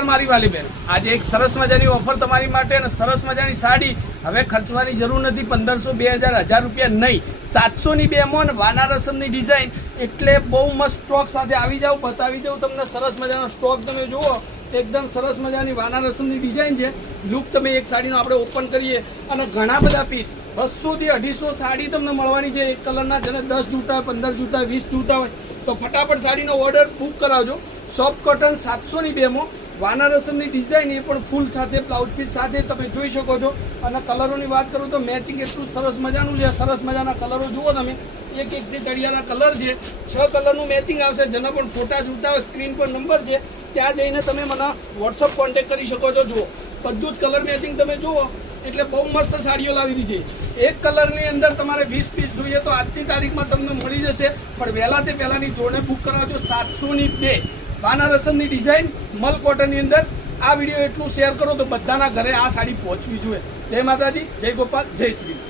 મારી વાલી બેન, આજે એક સરસ મજાની ઓફર તમારી માટે અને સરસ મજાની સાડી હવે ખર્ચવાની જરૂર નથી. 1500, 2000, 1000 રૂપિયા નહીં, 700 ની 2 માં વાનારસમની ડિઝાઇન. એટલે બહુ મસ્ત સ્ટોક સાથે આવી જાવ, બતાવી દઉં તમને સરસ મજાનો સ્ટોક. તમે જુઓ, એકદમ સરસ મજાની વાનારસમની ડિઝાઇન છે. લુક તમે એક સાડીનો આપણે ઓપન કરીએ અને ઘણા બધા પીસ 200 થી 250 સાડી તમને મળવાની છે. એક કલરના જેને 10 જૂતા, 15 જૂતા, 20 જૂતા હોય તો ફટાફટ સાડીનો ઓર્ડર બુક કરાવજો. સોફ્ટ કોટન 700 ની 2 માં વાનારસમની ડિઝાઇન, એ પણ ફૂલ સાથે બ્લાઉઝ પીસ સાથે તમે જોઈ શકો છો. અને કલરોની વાત કરું તો મેચિંગ એટલું સરસ મજાનું છે. સરસ મજાના કલરો જુઓ તમે, એક જે ચડિયાના કલર છે, 6 કલરનું મેચિંગ આવશે. જેના પણ ફોટા જોતા હોય સ્ક્રીન પર નંબર છે, ત્યાં જઈને તમે મને વોટ્સઅપ કોન્ટેક્ટ કરી શકો છો. જુઓ, બધું જ કલર મેચિંગ તમે જુઓ, એટલે બહુ મસ્ત સાડીઓ લાવી છે. એક કલરની અંદર તમારે 20 પીસ જોઈએ તો આજની તારીખમાં તમને મળી જશે. પણ વહેલા તે પહેલાંની જોડે બુક કરાવજો. 700 ની 2 વાનારસમની ડિઝાઇન મલ કોટનની અંદર. આ વિડીયો એટલું શેર કરો તો બધાના ઘરે આ સાડી પહોંચવી જોઈએ. જય માતાજી, જય ગોપાલ, જય શ્રી.